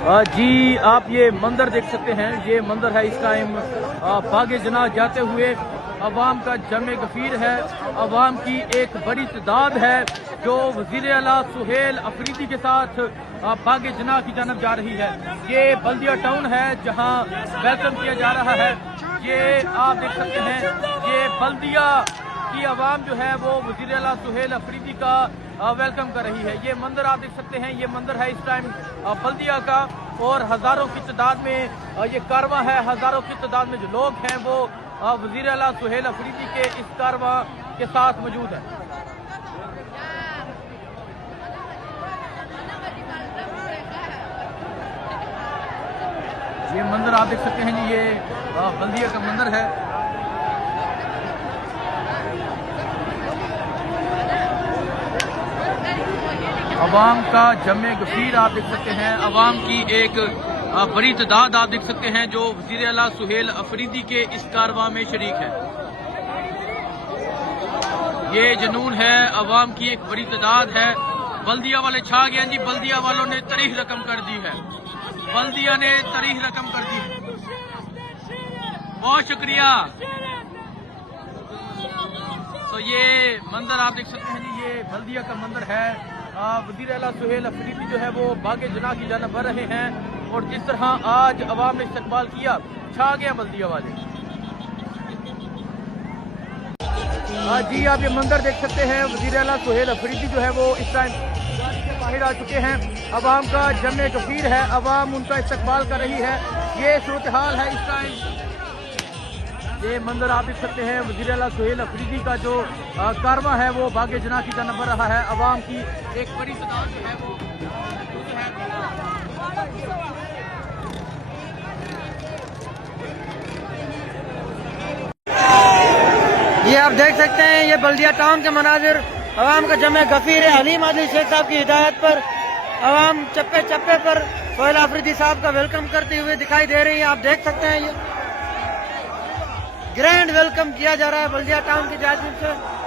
जी आप ये मंदिर देख सकते हैं। ये मंदिर है इस टाइम बागे जना जाते हुए अवाम का जमे गफीर है। अवाम की एक बड़ी तादाद है जो वज़ीर आला सुहेल अफरीदी के साथ बागे जना की जानब जा रही है। ये बल्दिया टाउन है जहां वेलकम किया जा रहा है। ये आप देख सकते हैं ये बल्दिया की आवाम जो है वो वज़ीर आला सुहेल अफरीदी का वेलकम कर रही है। ये मंदिर आप देख सकते हैं। ये मंदिर है इस टाइम बल्दिया का और हजारों की तादाद में ये कारवां है। हजारों की तादाद में जो लोग हैं वो वज़ीर आला सुहेल अफरीदी के इस कारवां के साथ मौजूद है। ये मंदिर आप देख सकते हैं जी। ये बल्दिया का मंदिर है। अवाम का जमे गफीर आप देख सकते हैं। अवाम की एक बड़ी तादाद आप देख सकते हैं जो वज़ीर आला सुहेल अफरीदी के इस कारवां में शरीक है। ये जुनून है। अवाम की एक बड़ी तादाद है। बल्दिया वाले छा गए जी। बल्दिया वालों ने तारीख रकम कर दी है। बल्दिया ने तारीख रकम कर दी है। बहुत शुक्रिया। तो ये मंदिर आप देख सकते हैं जी। ये बल्दिया का मंदिर है। वज़ीर आला सुहेल अफरीदी जो है वो बागे जना की जानब बढ़ रहे हैं और जिस तरह आज अवाम ने इस्तकबाल किया छा गया बल्दिया वाले। जी आप ये मंदिर देख सकते हैं। वज़ीर आला सुहेल अफरीदी जो है वो इस टाइम बाहर आ चुके हैं। अवाम का जमे गफीर है। अवाम उनका इस्तकबाल कर रही है। ये सूरत हाल है इस टाइम। ये मंदिर आप देख सकते हैं। वज़ीर आला सुहेल अफरीदी का जो कारवां है वो बागे जना की जानब बढ़ रहा है। अवाम की एक बड़ी तादाद जो है वो ये आप देख सकते हैं। ये बल्दिया टाउन के मनाजिर अवाम का जमे गफीर है। हलीम आदिल शेख साहब की हिदायत पर अवाम चप्पे चप्पे पर सुहेल अफरीदी साहब का वेलकम करते हुए दिखाई दे रही है। आप देख सकते हैं ये ग्रैंड वेलकम किया जा रहा है बल्दिया टाउन की जानिब से।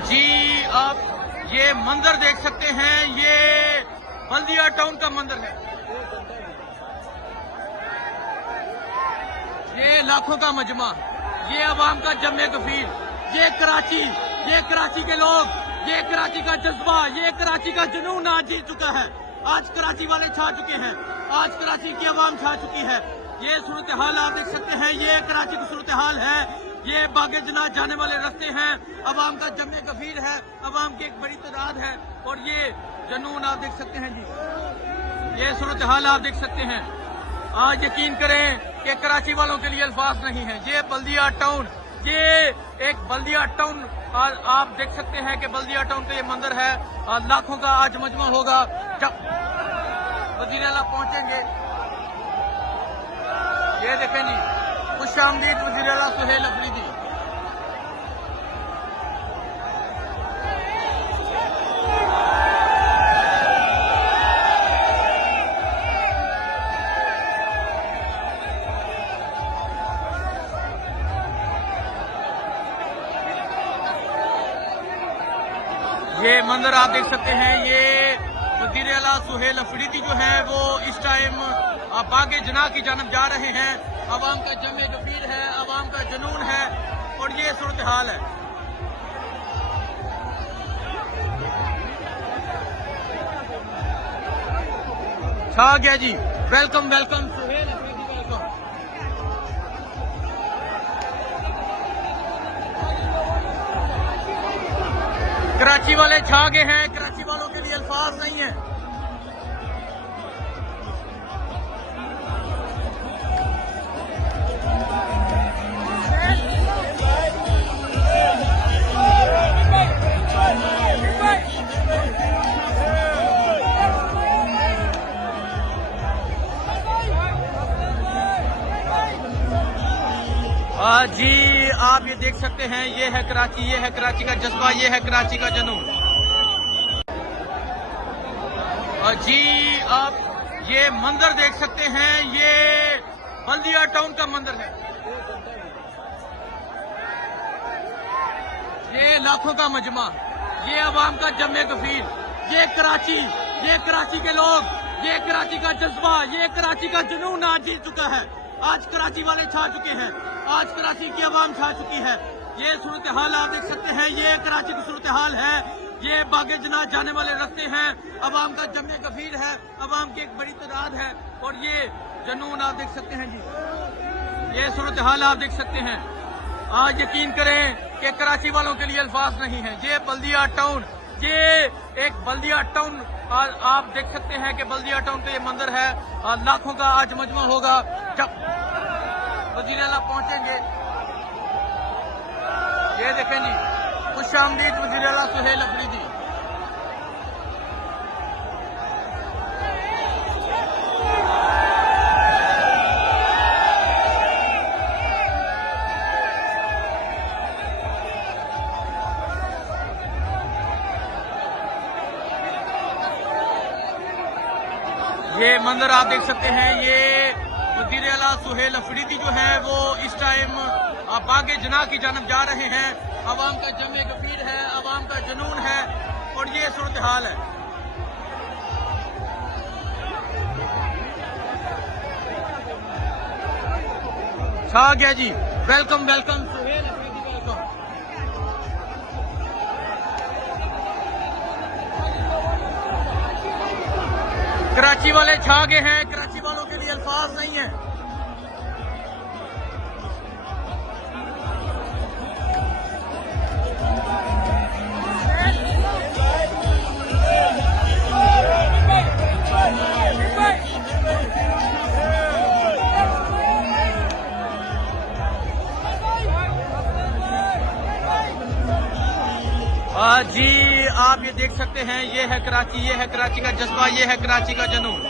जी आप ये मंजर देख सकते हैं, ये बल्दिया टाउन का मंजर है। ये लाखों का मजमा, ये अवाम का जमे गफीर, ये कराची के लोग, ये कराची का जज्बा, ये कराची का जुनून आज जीत चुका है। आज कराची वाले छा चुके हैं, आज कराची की अवाम छा चुकी है। ये सूरत हाल आप देख सकते हैं, ये कराची की सूरत हाल है। ये बागे जना जाने वाले रास्ते हैं, अवाम का जमे गफीर है, अवाम की एक बड़ी तादाद है और ये जुनून आप देख सकते हैं जी। ये सूरत हाल आप देख सकते हैं। आज यकीन करें कि कराची वालों के लिए अल्फाज नहीं है। ये बल्दिया टाउन, ये एक बल्दिया टाउन आप देख सकते हैं कि बल्दिया टाउन का ये मंदिर है। लाखों का आज मजमा होगा जब वजीर आला पहुंचेंगे। ये देखें जी, खुशामदीद वजीर आला सुहेल अफरीदी। ये मंदिर आप देख सकते हैं, ये वजीर आला सुहेल अफरीदी जो है वो इस टाइम बागे जना की जानब जा रहे हैं। अवाम का जमे गफीर है, अवाम का जुनून है और ये सूरत हाल है। छा गया जी। Welcome welcome Sohail Afridi, welcome. Karachi वाले छा गए हैं, कराची वालों के लिए अल्फाज नहीं है। जी आप ये देख सकते हैं, ये है कराची, ये है कराची का जज्बा, ये है कराची का जुनून। जी आप ये मंजर देख सकते हैं, ये बल्दिया टाउन का मंदिर है। ये लाखों का मजमा, ये अवाम का जमे गफीर, ये कराची के लोग, ये कराची का जज्बा, ये कराची का जुनून आज जीत चुका है। आज कराची वाले छा चुके हैं, आज कराची की अवाम छा चुकी है। ये सूरत हाल आप देख सकते हैं, ये कराची की सूरत हाल है। ये बागे जना जाने वाले रास्ते हैं, अवाम का जमे गफीर है, अवाम की एक बड़ी तादाद है और ये जुनून आप देख सकते हैं जी। ये सूरत हाल आप देख सकते हैं। आज यकीन करें कि कराची वालों के लिए अल्फाज नहीं है। ये बल्दिया टाउन, ये एक बल्दिया टाउन आप देख सकते हैं कि बल्दिया टाउन का ये मंदिर है। लाखों का आज मजमा होगा जब वजीर आला पहुंचेंगे। ये देखें जी, खुशामदीद वजीर आला सुहेल अफरीदी। ये मंदिर आप देख सकते हैं, ये वजीर आला सुहेल अफरीदी जो है वो इस टाइम बागे जना की जानब जा रहे हैं। अवाम का जमे गफीर है, अवाम का जुनून है और ये सूरत हाल है। छा गया जी। Welcome welcome Sohail Afridi, welcome. Karachi वाले छा गए हैं, कराची वालों के लिए अल्फाज नहीं है। जी आप ये देख सकते हैं, ये है कराची, ये है कराची का जज्बा, ये है कराची का जुनून।